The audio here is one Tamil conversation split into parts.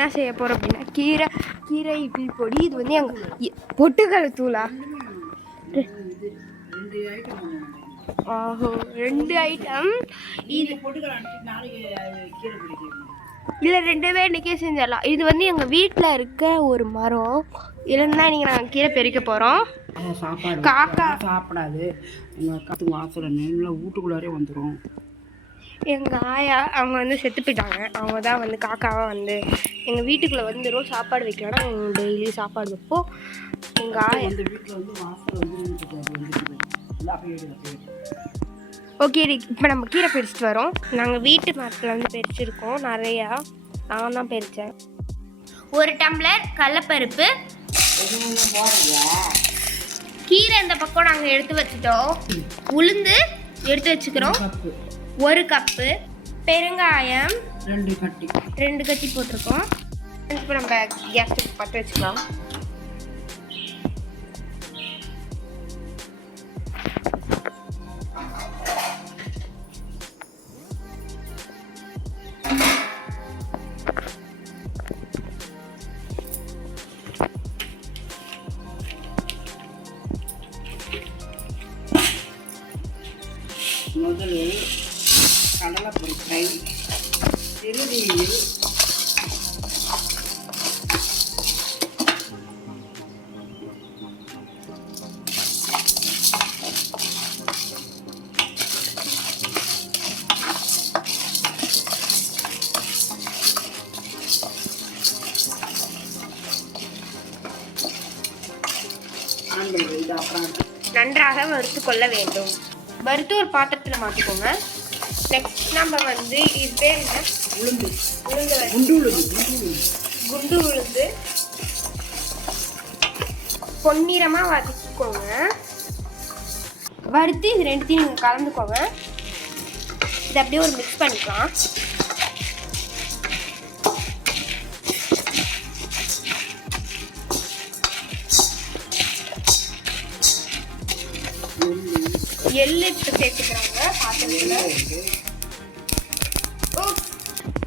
என்ன செய்ய போகிறோம் அப்படின்னா கீரை இட்லி பொடி. இது வந்து எங்கள் பொட்டுக்கடலை தூளா? ஆஹோ, 2 ஐட்டம். இது இல்லை, 2மே இன்றைக்கே செஞ்சிடலாம். இது வந்து எங்கள் வீட்டில் இருக்க ஒரு மரம். இல்லைன்னா நீங்கள் நாங்கள் கீரை பெருக்க போகிறோம். சாப்பாடு காக்கா சாப்பிடாது. எங்கள் காத்து வாசல் நல்லா வீட்டுக்குள்ளாரே வந்துடும். எங்கள் ஆயா அவங்க வந்து செத்து போயிட்டாங்க. அவங்க தான் வந்து காக்காவாக வந்து எங்கள் வீட்டுக்குள்ளே வந்துடும். சாப்பாடு வைக்கலன்னா டெய்லி சாப்பாடு வைப்போம். எங்கள் ஆயா வந்து வீட்டில் வந்து வாசல் வந்து ஓகே. இப்போ நம்ம கீரை பறிச்சுட்டு வரோம். நாங்கள் வீட்டு மரத்தில் வந்து பறிச்சிருக்கோம் நிறையா. நான் தான் பறித்தேன். 1 டம்ளர் கடலைப்பருப்பு, கீரை இந்த பக்கம் நாங்கள் எடுத்து வச்சுட்டோம். உளுந்து எடுத்து வச்சுக்கிறோம். 1 கப்பு பெருங்காயம் 2 கட்டி போட்டிருக்கோம். இப்போ நம்ம கேஸ் ஸ்டவ் பற்ற வச்சுக்கலாம். முதலில் கடலைப்பருப்பை சிறுதீயில் நன்றாக வறுத்து கொள்ள வேண்டும். வறுத்து ஒரு பாத்திரத்தில் மாற்றிக்கோங்க. நெக்ஸ்ட் நம்ம வந்து இது பேர் என்ன? குண்டு உளுந்து பொன்னிறமாக வதக்கிக்கோங்க. வறுத்து இது 2த்தையும் நீங்கள் கலந்துக்கோங்க. இதை அப்படியே ஒரு மிக்ஸ் பண்ணிக்கலாம். எள்ளு சேர்த்துக்கிறாங்க பாத்திரத்தில்.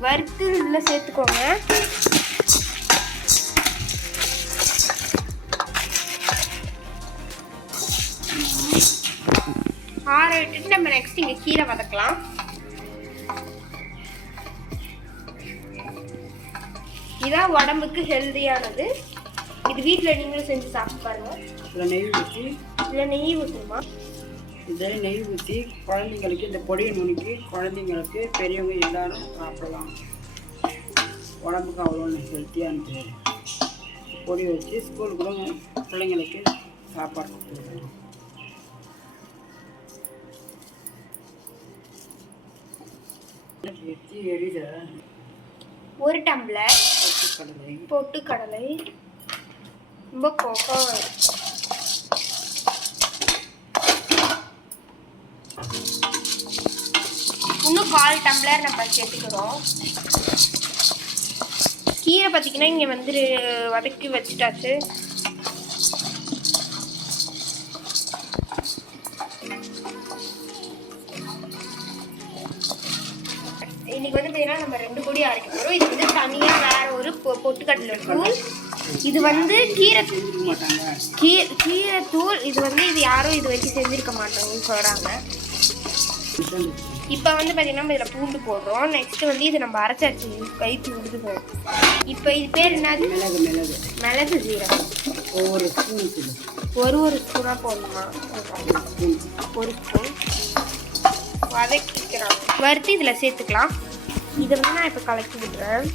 வறுத்து இதில் சேர்த்துக்கோங்க. ஆற விட்டுட்டு நம்ம நெக்ஸ்ட் இங்கே கீரை வதக்கலாம். இதான் உடம்புக்கு ஹெல்தியானது. இது வீட்டில் நீங்களும் செஞ்சு சாப்பிட்டு பாருங்க. இதில் நெய் ஊற்றுமா? இதில் நெய் ஊற்றி குழந்தைங்களுக்கு இந்த பொடியை நுணுக்கி குழந்தைங்களுக்கு பெரியவங்க எல்லாரும் சாப்பிடலாம். உடம்புக்கு அவ்வளோ ஹெல்த்தியானது. பொடி வச்சு ஸ்கூலுக்கு கூட பிள்ளைங்களுக்கு சாப்பாடு கொடுத்துருவோம். எளித 1 டம்ளர் பொட்டுக்கடலை ரொம்ப கோகோ. இன்னும் 1/4 டம்ளர் நம்ம சேர்த்துக்கிறோம். கீரை பார்த்திங்கன்னா இங்கே வந்து வதக்கி வச்சுட்டாச்சு. இன்னைக்கு வந்து பார்த்தீங்கன்னா நம்ம 2 பொடி அரைக்க போகிறோம். இது வந்து தனியாக வேற ஒரு பொட்டுக்கடலை தூள். இது வந்து கீரை தூள். இது வந்து இது யாரும் இது வரைக்கும் செஞ்சுருக்க மாட்டாங்கன்னு சொல்கிறாங்க. இப்போ வந்து பார்த்தீங்கன்னா நம்ம இதில் பூண்டு போடுறோம். நெக்ஸ்ட் வந்து இது நம்ம அரைச்சாச்சு கை தூண்டு போடும். இப்போ இது பேர் என்னது? மிளகு ஜீரகம். ஒரு ஸ்பூனாக போடணுமா? 1 ஸ்பூன் வதக்கிக்கிறாங்க. வறுத்து இதில் சேர்த்துக்கலாம். இதை வந்து நான் இப்போ கலக்கி விடுறேன்.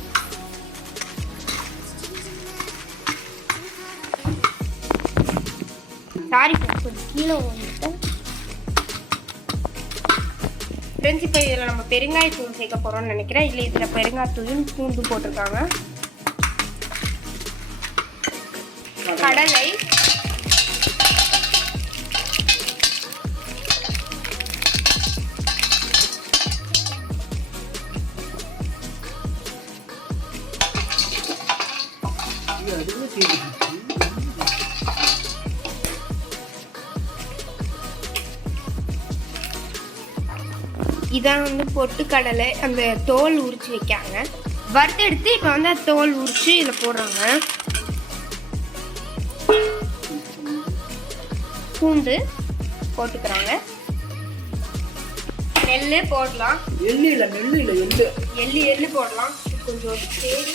சாரி கொஞ்சம் கீழே வந்துட்டு ஃப்ரெண்ட்ஸ். இப்போ இதில் நம்ம பெருங்காயத்தூள் சேர்க்க போகிறோம்னு நினைக்கிறேன். இல்லை, இதில் பெருங்காயத்தூள் பூண்டு போட்டிருக்காங்க. கடலை, இதான் வந்து பொட்டுக்கடலை. அந்த தோல் உரிச்சு வைக்காங்க. வறுத்து எடுத்து இப்போ வந்து தோல் உரிச்சு இதில் போடுறாங்க. பூண்டு போட்டுக்கிறாங்க. நெல்லு போடலாம். எள்ளு போடலாம். கொஞ்சம் தேடி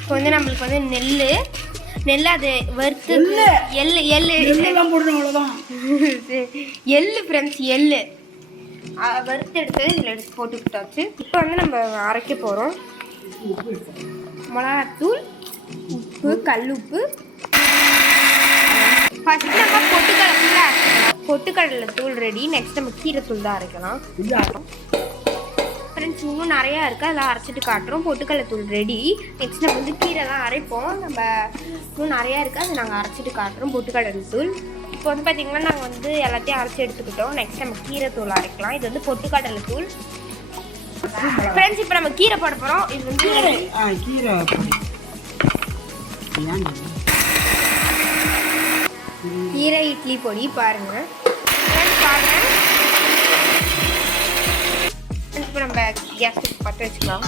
இப்போ வந்து நம்மளுக்கு வந்து நெல் அது வறுத்து எள்ளு ஃப்ரெண்ட்ஸ் எள்ளு வறுத்து எடுத்து இதில் எடுத்து போட்டுக்கிட்டாச்சு. இப்போ வந்து நம்ம அரைக்க போகிறோம். மிளகாத்தூள், உப்பு, கல் உப்பு. ஃபஸ்ட்டு நம்ம பொட்டுக்கடலை தூள் ரெடி. நெக்ஸ்ட் நம்ம கீரை தூள் தான் அரைக்கலாம். ஃப்ரெண்ட்ஸ் இன்னும் நிறையா இருக்குது, அதெல்லாம் அரைச்சிட்டு காட்டுறோம். பொட்டுக்கடலை தூள் ரெடி. நெக்ஸ்ட் நம்ம வந்து கீரைலாம் அரைப்போம். நம்ம இன்னும் நிறையா இருக்குது, அதை நாங்கள் அரைச்சிட்டு காட்டுறோம். பொட்டுக்கடலை தூள் இப்போ வந்து பார்த்திங்கன்னா நாங்கள் வந்து எல்லாத்தையும் அரைச்சி எடுத்துக்கிட்டோம். நெக்ஸ்ட் நம்ம கீரை தூள் அரைக்கலாம். இது வந்து பொட்டுக்கடலை தூள். ஃப்ரெண்ட்ஸ் இப்போ நம்ம கீரை போட போகிறோம். இது வந்து கீரை இட்லி பொடி பாருங்கள். இப்போ நம்ம கேஸ் பற்ற வச்சுக்கலாம்.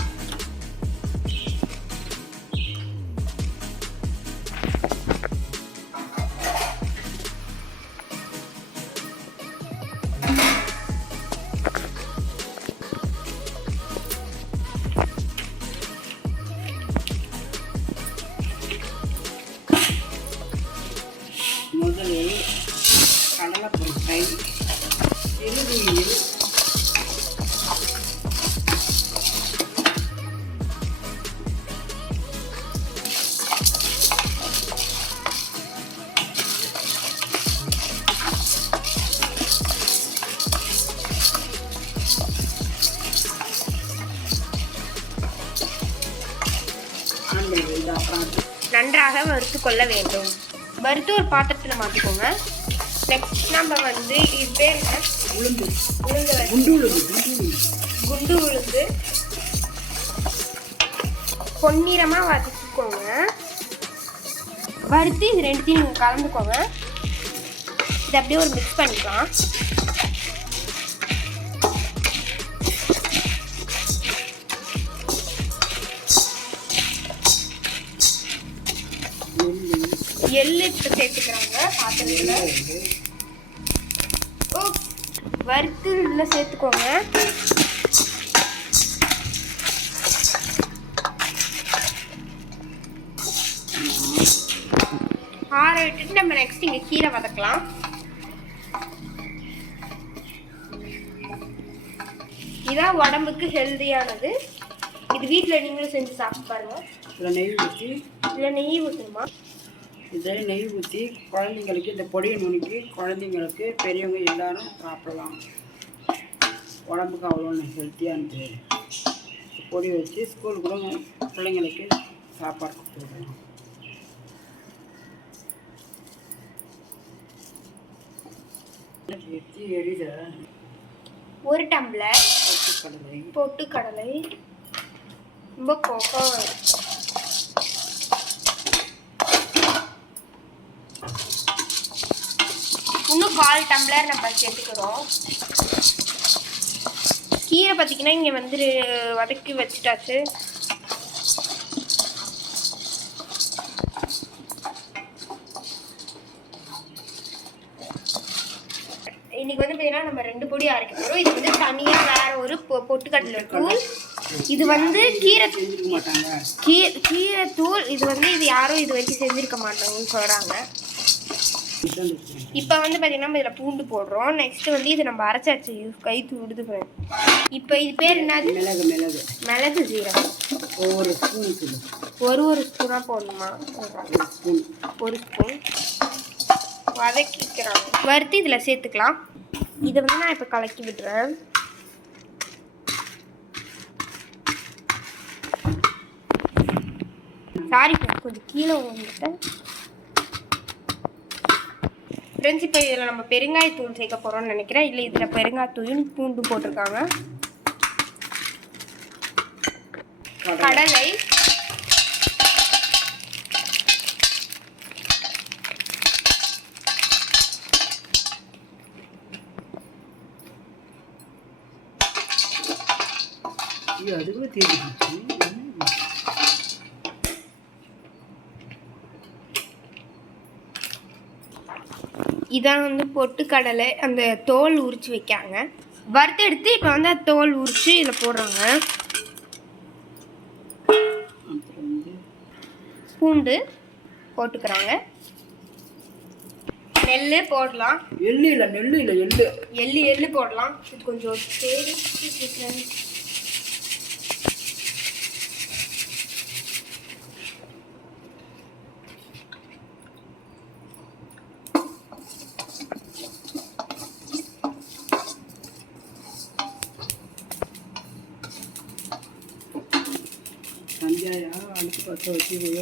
முதலில் கடலைப்பருப்பை சிறுநீரில் நன்றாக வறுத்து கொள்ள வேண்டும். வறுத்து ஒரு பாத்திரத்தில் மாற்றிக்கோங்க. நெக்ஸ்ட் நம்ம வந்து இது பேர் குண்டு உளுந்து பொன்னிறமாக வறுத்துக்கோங்க. வறுத்து இது ரெண்டுத்தையும் நீங்கள் கலந்துக்கோங்க. இது அப்படியே ஒரு மிக்ஸ் பண்ணிக்கலாம். எள்ளு சேர்த்துக்கிறாங்க பாத்திரத்தில். வறுத்து உள்ள சேர்த்துக்கோங்க. ஆற விட்டுட்டு நம்ம நெக்ஸ்ட் இங்கே கீரை வதக்கலாம். இதான் உடம்புக்கு ஹெல்தியானது. இது வீட்டில் நீங்களும் செஞ்சு சாப்பிட்டு பாருங்க. இதில் நெய் ஊற்றணுமா? இதில் நெய் ஊற்றி குழந்தைங்களுக்கு இந்த பொடியை நுணுக்கி குழந்தைங்களுக்கு பெரியவங்க எல்லாரும் சாப்பிடலாம். உடம்புக்கு அவ்வளோ ஹெல்த்தியானது. பொடி வச்சு ஸ்கூலுக்கு கூட பிள்ளைங்களுக்கு சாப்பாடு கொடுத்துருக்கலாம். எளித ஒரு டம்ளர் பொட்டுக்கடலை ரொம்ப கோகோ இன்னும் 1/4 டம்ளர் நம்ம சேர்த்துக்கிறோம். கீரை பார்த்திங்கன்னா இங்கே வந்து வதக்கி வச்சுட்டாச்சு. இன்னைக்கு வந்து பார்த்தீங்கன்னா நம்ம 2 பொடி அரைக்க போகிறோம். இது வந்து தனியாக வேற ஒரு பொட்டுக்கடலை தூள். இது வந்து கீரை தூள். இது வந்து இது யாரும் இது வரைக்கும் செஞ்சுருக்க மாட்டாங்கன்னு சொல்கிறாங்க. இப்போ வந்து பார்த்தீங்கன்னா நம்ம இதில் பூண்டு போடுறோம். நெக்ஸ்ட் வந்து இது நம்ம அரைச்சாச்சு கை தூடுது. இப்போ இது பேர் என்னது? மிளகு ஜீரகம். ஒரு ஸ்பூனாக போடணுமா? ஒரு ஸ்பூன் வதக்கிக்கிறாங்க. வறுத்து இதில் சேர்த்துக்கலாம். இதை வந்து நான் இப்போ கலக்கி விட்டுறேன். சாரி கொஞ்சம் கீழே வந்துட்டேன். ஃப்ரெண்ட்ஸ் இப்போ இதில் நம்ம பெருங்காயத்தூள் சேர்க்க போகிறோம்னு நினைக்கிறேன். இல்லை இதில் பெருங்காயத்தூளும் பூண்டு போட்டிருக்காங்க. கடலை, அதுக்குள்ள தேடி இதான் வந்து பொட்டுக்கடலை, அந்த தோல் உரிச்சு வைக்காங்க. வறுத்து எடுத்து இப்போ வந்து தோல் உரிச்சு இதில் போடுறாங்க. பூண்டு போட்டுக்கிறாங்க. நெல் போடலாம். எள்ளு போடலாம். இது கொஞ்சம் தேடி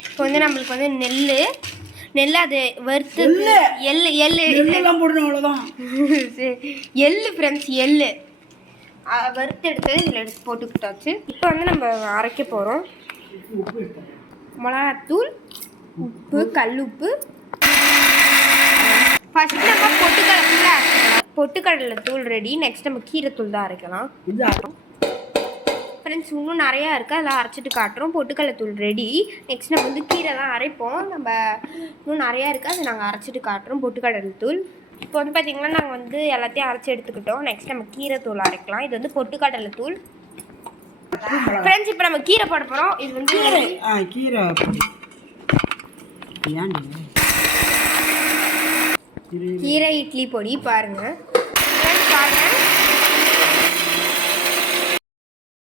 இப்போ வந்து நம்மளுக்கு வந்து நெல் அது வறுத்து எள்ளு ஃப்ரெண்ட்ஸ், எள்ளு வறுத்து எடுத்து இதில் எடுத்து போட்டுக்கிட்டாச்சு. இப்போ வந்து நம்ம அரைக்க போகிறோம். மிளகாத்தூள், உப்பு, கல் உப்பு. ஃபஸ்ட்டு நம்ம பொட்டுக்கடலை தூள் ரெடி. நெக்ஸ்ட் நம்ம கீரை தூள் தான் அரைக்கலாம். ஃப்ரெண்ட்ஸ் இன்னும் நிறையா இருக்குது, அதெல்லாம் அரைச்சிட்டு காட்டுறோம். பொட்டுக்கடலை தூள் ரெடி. நெக்ஸ்ட் நம்ம வந்து கீரை தான் அரைப்போம். நம்ம இன்னும் நிறையா இருக்குது, அதை நாங்கள் அரைச்சிட்டு காட்டுறோம். பொட்டுக்கடலை தூள் இப்போ வந்து பார்த்திங்கன்னா நாங்கள் வந்து எல்லாத்தையும் அரைச்சி எடுத்துக்கிட்டோம். நெக்ஸ்ட் நம்ம கீரை தூள் அரைக்கலாம். இது வந்து பொட்டுக்கடலை தூள். ஃப்ரெண்ட்ஸ் இப்போ நம்ம கீரை போட போகிறோம். இது வந்து கீரை இட்லி பொடி. பாருங்கள்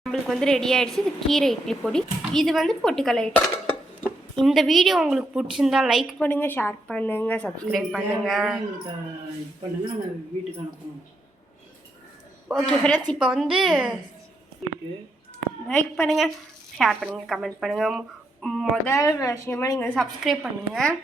நம்மளுக்கு வந்து ரெடி ஆகிடுச்சு. இது கீரை இட்லி பொடி. இது வந்து பொட்டுக்கடலை இட்லி பொடி. இந்த வீடியோ உங்களுக்கு பிடிச்சிருந்தா லைக் பண்ணுங்கள், ஷேர் பண்ணுங்கள், சப்ஸ்கிரைப் பண்ணுங்கள். ஓகே ஃப்ரெண்ட்ஸ், இப்போ வந்து லைக் பண்ணுங்கள், ஷேர் பண்ணுங்கள், கமெண்ட் பண்ணுங்கள். முதல் விஷயமா நீங்கள் சப்ஸ்கிரைப் பண்ணுங்கள்.